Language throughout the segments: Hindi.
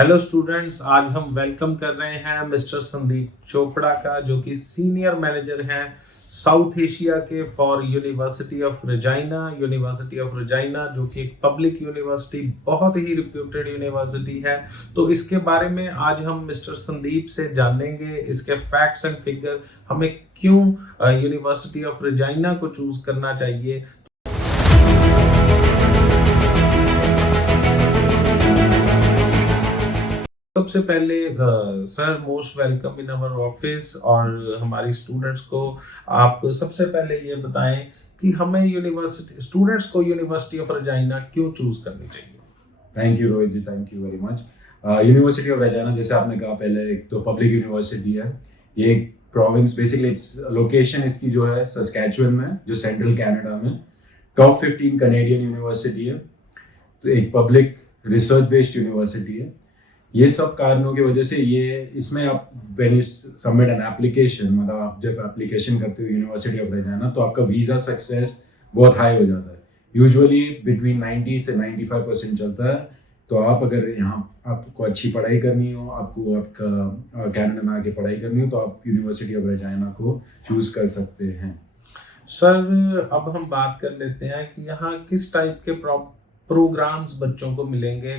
हेलो स्टूडेंट्स, आज हम वेलकम कर रहे हैं मिस्टर संदीप चोपड़ा का, जो कि सीनियर मैनेजर हैं साउथ एशिया के फॉर यूनिवर्सिटी ऑफ रजाइना, जो कि एक पब्लिक यूनिवर्सिटी, बहुत ही रिप्यूटेड यूनिवर्सिटी है। तो इसके बारे में आज हम मिस्टर संदीप से जानेंगे, इसके फैक्ट्स एंड फिगर, हमें क्यों यूनिवर्सिटी ऑफ रजाइना को चूज करना चाहिए। सबसे पहले sir, most welcome in our office. और हमारी स्टूडेंट्स को आप सबसे पहले ये बताएं कि हमें यूनिवर्सिटी स्टूडेंट्स को यूनिवर्सिटी ऑफ रजाइना क्यों चूज करनी चाहिए। Thank you Rohit ji, thank you very much. University of Regina, जैसे आपने कहा पहले, एक तो पब्लिक यूनिवर्सिटी है। ये एक प्रोविंस, बेसिकली इट्स लोकेशन इसकी जो है सस्कैचुअन में, जो सेंट्रल कनाडा में टॉप 15 कनेडियन यूनिवर्सिटी है। तो एक पब्लिक रिसर्च बेस्ड यूनिवर्सिटी है। ये सब कारणों की वजह से ये इसमें आप when you submit an application, मतलब आप जब एप्लीकेशन करते हो यूनिवर्सिटी ऑफ रजाइना, तो आपका वीज़ा सक्सेस बहुत हाई हो जाता है। यूजुअली बिटवीन 90 से 95% चलता है। तो आप अगर यहाँ आपको अच्छी पढ़ाई करनी हो, आपको आपका कनाडा में आके पढ़ाई करनी हो, तो आप यूनिवर्सिटी ऑफ रजाइना को चूज कर सकते हैं। सर, अब हम बात कर लेते हैं कि यहाँ किस टाइप के प्रोग्राम्स बच्चों को मिलेंगे,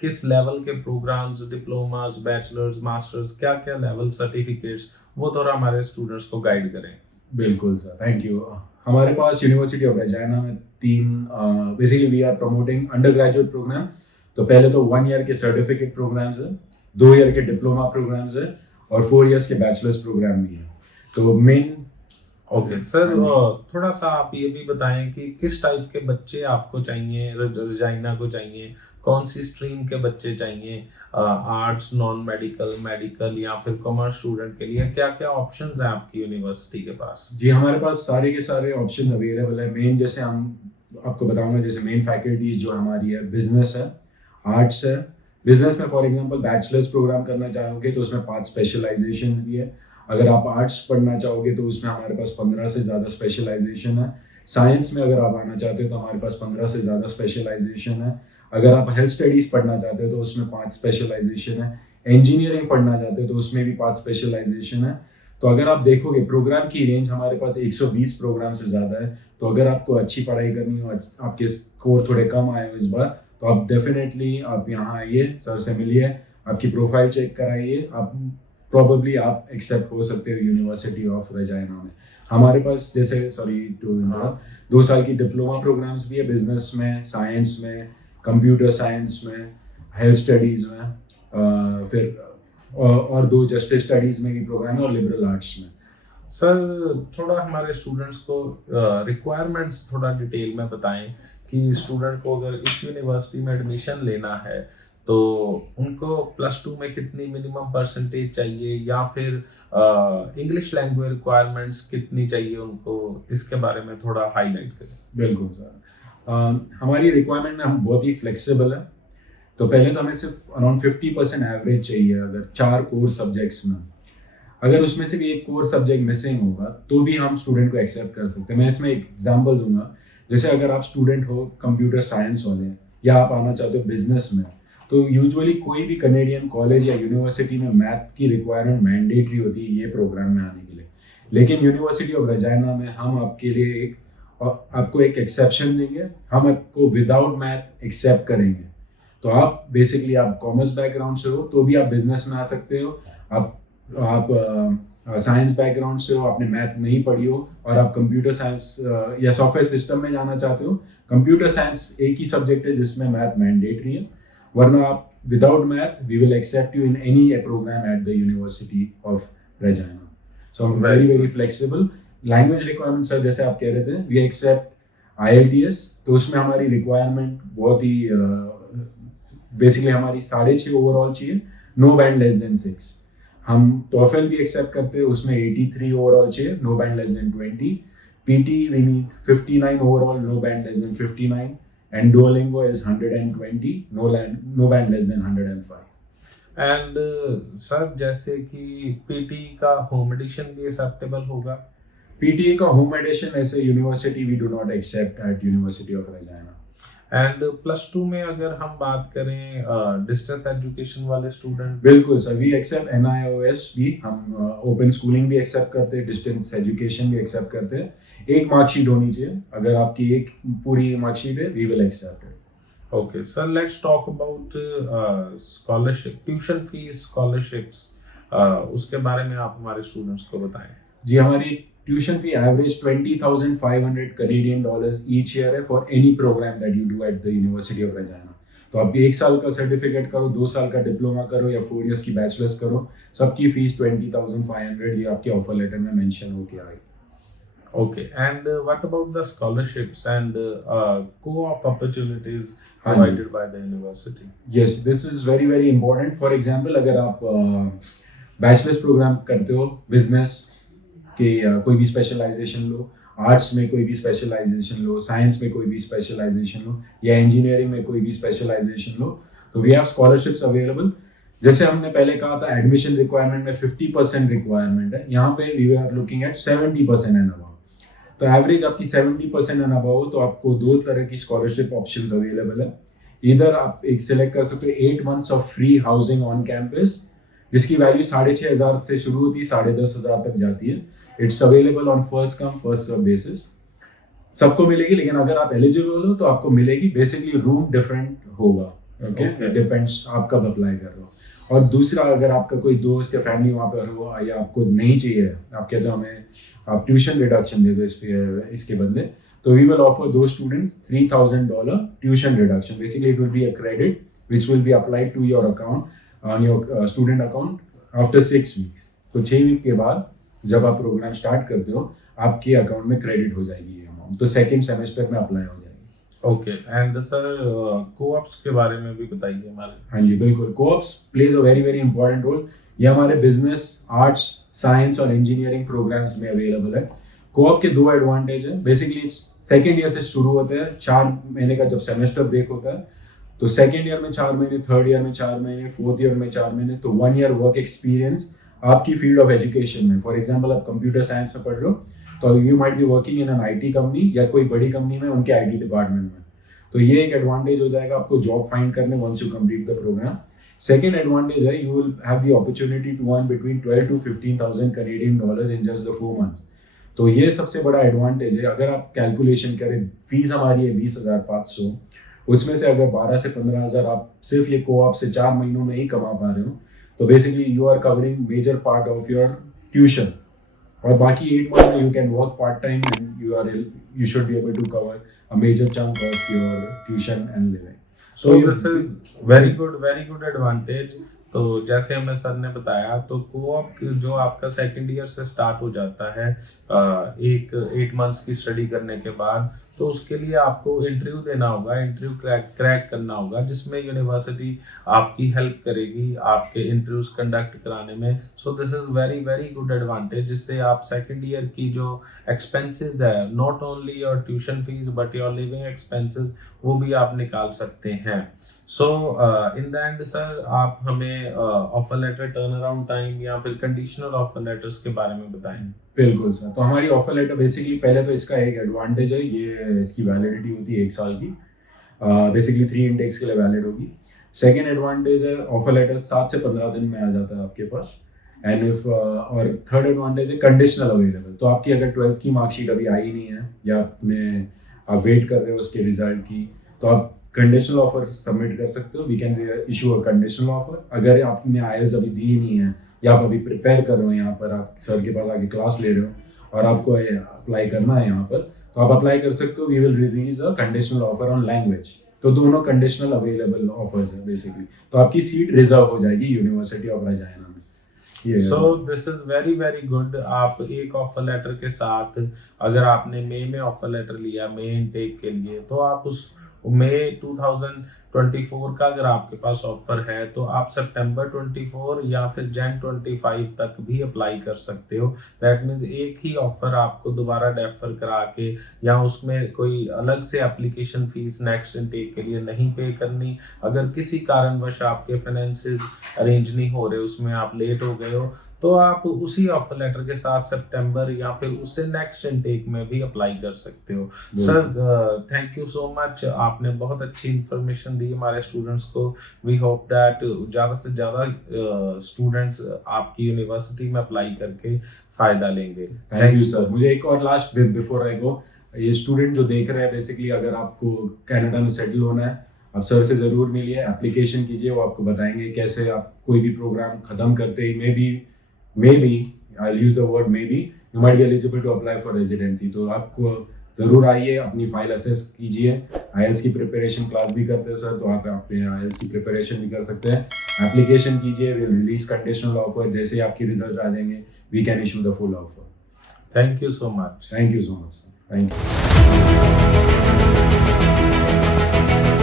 किस लेवल के प्रोग्राम्स, डिप्लोमास, बैचलर्स, मास्टर्स, क्या क्या लेवल सर्टिफिकेट्स, वो थोड़ा हमारे स्टूडेंट्स को गाइड करें। बिल्कुल सर, थैंक यू। हमारे पास यूनिवर्सिटी ऑफ रजाइना में basically we are promoting undergraduate programme. तो पहले तो 1 ईयर के सर्टिफिकेट प्रोग्राम्स है, 2 ईयर के डिप्लोमा प्रोग्राम्स है, और 4 इयर्स के बैचलर्स प्रोग्राम भी है। तो मेन ओके सर, थोड़ा सा आप ये भी बताएं कि किस टाइप के बच्चे आपको चाहिए, रजाइना को चाहिए, कौन सी स्ट्रीम के बच्चे चाहिए, आर्ट्स, नॉन मेडिकल, मेडिकल या फिर कॉमर्स स्टूडेंट के लिए क्या क्या ऑप्शंस हैं आपकी यूनिवर्सिटी के पास। जी, हमारे पास सारे के सारे ऑप्शन अवेलेबल है। मेन जैसे हम आपको बताऊंगा, जैसे मेन फैकल्टीज जो हमारी है, बिजनेस है, आर्ट्स है। बिजनेस में फॉर एग्जांपल बैचलर्स प्रोग्राम करना चाहोगे तो उसमें 5 स्पेशलाइजेशन भी है। अगर आप आर्ट्स पढ़ना चाहोगे तो उसमें हमारे पास 15 से ज़्यादा स्पेशलाइजेशन है। साइंस में अगर आप आना चाहते हो तो हमारे पास 15 से ज़्यादा स्पेशलाइजेशन है। अगर आप हेल्थ स्टडीज़ पढ़ना चाहते हो तो उसमें 5 स्पेशलाइजेशन है। इंजीनियरिंग पढ़ना चाहते हो तो उसमें भी 5 स्पेशलाइजेशन है। तो अगर आप देखोगे प्रोग्राम की रेंज हमारे पास 120 प्रोग्राम से ज़्यादा है। तो अगर आपको अच्छी पढ़ाई करनी हो, आपके स्कोर थोड़े कम आए हो इस बार, तो आप डेफिनेटली आप यहाँ आइए, सर से मिलिए, आपकी प्रोफाइल चेक कराइए। आप प्रोबेबली आप एक्सेप्ट हो सकते हो यूनिवर्सिटी ऑफ रजाइना में। हमारे पास जैसे 2 साल की डिप्लोमा प्रोग्राम्स भी है, बिजनेस में, साइंस में, कंप्यूटर साइंस में, हेल्थ स्टडीज़ में, फिर और 2 जस्टिस स्टडीज़ में भी प्रोग्राम है, और लिबरल आर्ट्स में। सर, थोड़ा हमारे स्टूडेंट्स को रिक्वायरमेंट्स थोड़ा डिटेल में बताएं कि स्टूडेंट को अगर इस यूनिवर्सिटी में एडमिशन लेना है तो उनको +2 में कितनी मिनिमम परसेंटेज चाहिए, या फिर इंग्लिश लैंग्वेज रिक्वायरमेंट्स कितनी चाहिए उनको, इसके बारे में थोड़ा हाईलाइट करें। बिल्कुल सर, हमारी रिक्वायरमेंट में हम बहुत ही फ्लेक्सिबल है। तो पहले तो हमें सिर्फ अराउंड 50% एवरेज चाहिए। अगर 4 कोर सब्जेक्ट्स में, अगर उसमें से भी एक कोर सब्जेक्ट मिसिंग होगा तो भी हम स्टूडेंट को एक्सेप्ट कर सकते हैं। मैं इसमें एक एग्जांपल दूंगा। जैसे अगर आप स्टूडेंट हो कंप्यूटर साइंस वाले, या आप आना चाहते हो बिजनेस में, तो यूजुअली कोई भी कनेडियन कॉलेज या यूनिवर्सिटी में मैथ की रिक्वायरमेंट मैंडेटरी होती है ये प्रोग्राम में आने के लिए। लेकिन यूनिवर्सिटी ऑफ रजाइना में हम आपके लिए आपको एक एक्सेप्शन देंगे। हम आपको विदाउट मैथ एक्सेप्ट करेंगे। तो आप बेसिकली आप कॉमर्स बैकग्राउंड से हो तो भी आप बिजनेस में आ सकते हो। आप साइंस बैकग्राउंड से हो, आपने मैथ नहीं पढ़ी हो, और आप कंप्यूटर साइंस या सॉफ्टवेयर सिस्टम में जाना चाहते हो। कंप्यूटर साइंस एक ही सब्जेक्ट है जिसमें मैथ मैंडेटरी है, वरना आप without math we will accept you in any programme at the university of Regina. So very very flexible. Language requirement sir, जैसे आप कह रहे थे, वी एक्सेप्ट IELTS। तो उसमें हमारी रिक्वायरमेंट बहुत ही बेसिकली हमारी 6.5 ओवरऑल चाहिए, नो बैंड लेस देन 6। हम TOEFL भी एक्सेप्ट करते हैं, उसमें 83 ओवरऑल चाहिए, no band less than 20। PT we need 59 overall, no band less than 59, and Duolingo is 120, no band less than 105. And sir, जैसे कि पीटी का होम एडिशन भी एक्सेप्टेबल होगा। PTA का होम एडिशन ऐसे university we do not accept at university of Regina. And plus two में अगर हम बात करें डिस्टेंस एजुकेशन वाले स्टूडेंट? बिल्कुल सर, वी एक्सेप्ट NIOS भी, हम ओपन स्कूलिंग भी एक्सेप्ट करते हैं, डिस्टेंस एजुकेशन भी एक्सेप्ट करते हैं। एक मार्कशीट होनी चाहिए, अगर आपकी एक पूरी मार्कशीट है we will accept it. Okay sir, let's talk about scholarship, tuition fees, scholarships, उसके बारे में आप हमारे स्टूडेंट्स को बताएं। जी, हमारी tuition fee average $20,500 Canadian each year है for any programme that you do at the university of Regina. तो आप 1 साल का सर्टिफिकेट करो, 2 साल का डिप्लोमा करो या 4 इयर्स की बैचलर्स करो, सबकी फीस 20,500 ये आपके ऑफर लेटर में मेंशन होके आएगी। Okay, and what about the scholarships and co-op opportunities हाँ provided by the university? Yes, this is very very important. For example, अगर आप बैचलर्स प्रोग्राम करते हो, बिजनेस के कोई भी स्पेशलाइजेशन लो, आर्ट्स में कोई भी स्पेशलाइजेशन लो, साइंस में कोई भी स्पेशलाइजेशन लो, या इंजीनियरिंग में कोई भी स्पेशलाइजेशन लो, तो वी हैव स्कॉलरशिप्स अवेलेबल। जैसे हमने पहले कहा था, एडमिशन रिक्वायरमेंट में 50% रिक्वायरमेंट है, यहाँ पे we are looking at 70% and above. तो एवरेज आपकी 70% एंड अबव हो, तो आपको 2 तरह की स्कॉलरशिप ऑप्शंस अवेलेबल है। इधर आप एक सिलेक्ट कर सकते हो 8 months of free housing on campus, जिसकी वैल्यू 6,500 से शुरू होती है, 10,500 तक जाती है। It's available on first come first serve basis, सबको मिलेगी। लेकिन अगर आप एलिजिबल हो तो आपको मिलेगी। बेसिकली रूम डिफरेंट होगा, ओके, डिपेंड्स आप कब अप्लाई कर रहे हो। और दूसरा, अगर आपका कोई दोस्त या फैमिली वहाँ पर हो या आपको नहीं चाहिए, आप कहते हो हमें आप ट्यूशन रिडक्शन दे दो इसके बदले, तो वी विल ऑफर दो students $3,000 tuition reduction. Basically it will be a credit which will be applied to your account on your student account after 6 weeks। तो 6 week के बाद जब आप प्रोग्राम स्टार्ट करते हो, आपके अकाउंट में क्रेडिट हो जाएगी ये अमाउंट, तो सेकेंड सेमेस्टर में अप्लाई हो जाएगी। ओके, एंड सर को-ऑप्स के बारे में भी बताइए हमारे। हाँ जी बिल्कुल, co-ops plays a very very important role. ये हमारे बिजनेस, आर्ट्स, साइंस और इंजीनियरिंग प्रोग्राम्स में अवेलेबल है। को-ऑप के 2 एडवांटेज है। बेसिकली सेकेंड ईयर से शुरू होते हैं, 4 महीने का जब सेमेस्टर ब्रेक होता है, तो सेकेंड ईयर में 4 महीने, थर्ड ईयर में 4 महीने, फोर्थ ईयर में 4 महीने, तो 1 year वर्क एक्सपीरियंस आपकी फील्ड ऑफ एजुकेशन में। फॉर एग्जाम्पल, आप कंप्यूटर साइंस में पढ़ रहे हो, तो you might be working in an IT company या कोई बड़ी कंपनी में, उनके IT डिपार्टमेंट में, तो ये एक एडवांटेज हो जाएगा आपको जॉब फाइंड करने once you complete the programme. Second advantage है, you will have the opportunity to earn between 12 to 15,000 Canadian dollars in just the 4 months। तो ये सबसे बड़ा एडवांटेज है। अगर आप कैलकुलेशन करें, फीस हमारी है 20,500, उसमें से अगर 12 से 15,000 आप सिर्फ ये को-ऑप से 4 महीनों में ही कमा पा रहे हो, तो basically you are covering major part of your tuition, और बाकी 8 months में you can work part time and you should be able to cover a major chunk of your tuition and living. So this is very good advantage। तो जैसे हमें सर ने बताया, तो को-ऑप जो आपका सेकंड ईयर से स्टार्ट हो जाता है, एक 8 months की स्टडी करने के बाद, तो उसके लिए आपको इंटरव्यू देना होगा, इंटरव्यू क्रैक करना होगा, जिसमें यूनिवर्सिटी आपकी हेल्प करेगी आपके इंटरव्यूज कंडक्ट कराने में। So this is very good advantage, जिससे आप सेकंड ईयर की जो एक्सपेंसेस है, not only your tuition fees but your living expenses, वो भी आप निकाल सकते हैं। So in the end sir, आप हमें offer letter turnaround time या फिर कंडीशनल ऑफर लेटर्स के बारे में बताएं। बिल्कुल सर, तो हमारी ऑफर लेटर बेसिकली, पहले तो इसका एक एडवांटेज है, ये इसकी वैलिडिटी होती है 1 साल की, बेसिकली 3 intakes के लिए वैलिड होगी। सेकेंड एडवांटेज है, ऑफर लेटर 7 से 15 दिन में आ जाता है आपके पास। एंड इफ और थर्ड एडवांटेज है कंडीशनल अवेलेबल। तो आपकी अगर 12th की मार्कशीट अभी आई नहीं है, या आप वेट कर रहे हो उसके रिजल्ट की, तो आप कंडीशनल ऑफर सबमिट कर सकते हो। We can issue a conditional offer. अगर आपने IELTS अभी दी नहीं है, या आप अभी प्रिपेयर कर रहे हो, यहाँ पर आप सर के पास आके क्लास ले रहे हो और आपको अप्लाई करना है यहाँ पर, तो आप अप्लाई कर सकते हो। We will release a conditional offer on language. तो दोनों कंडीशनल अवेलेबल ऑफर्स है बेसिकली, तो आपकी सीट रिजर्व हो जाएगी यूनिवर्सिटी ऑफ रेजाइना में। So this is very good. आप एक ऑफर लेटर के साथ, अगर आपने मई में ऑफर लेटर लिया, मई इनटेक के लिए, तो आप उस मई 24 का अगर आपके पास ऑफर है तो आप सितंबर 24 या फिर जैन 25 तक भी अप्लाई कर सकते हो। दैट मीन्स एक ही ऑफर आपको दोबारा डेफर करा के या उसमें कोई अलग से एप्लीकेशन फीस नेक्स्ट इनटेक के लिए नहीं पे करनी। अगर किसी कारणवश आपके फाइनेंसेस अरेंज नहीं हो रहे, उसमें आप लेट हो गए हो, तो आप उसी ऑफर लेटर के साथ सितंबर या फिर उससे नेक्स्ट इनटेक में भी अप्लाई कर सकते हो। Sir thank you so much, आपने बहुत अच्छी इंफॉर्मेशन दी हमारे स्टूडेंट्स को। वी होप दैट ज़्यादा से ज़्यादा स्टूडेंट्स आपकी यूनिवर्सिटी में अप्लाई करके फ़ायदा लेंगे। Thank you sir. मुझे एक और लास्ट बिफोर आई गो, ये स्टूडेंट जो देख रहे हैं, बेसिकली अगर आपको कनाडा में सेटल होना है, आप सर से ज़रूर मिलिए, एप्लीकेशन कीजिए, वो आपको बताएंगे कैसे आप कोई भी प्रोग्राम ख़त्म करते ही maybe I use the word maybe you might be eligible to apply for residency. तो आपको ज़रूर आइए, अपनी फाइल असेस कीजिए। IELTS की प्रिपरेशन क्लास भी करते हैं सर, तो आप अपने IELTS की प्रिपरेशन भी कर सकते हैं। एप्लीकेशन कीजिए, विल रिलीज कंडीशनल ऑफर, जैसे आपकी रिजल्ट आ जाएंगे we can issue the full offer. Thank you so much. Thank you so much sir. Thank you.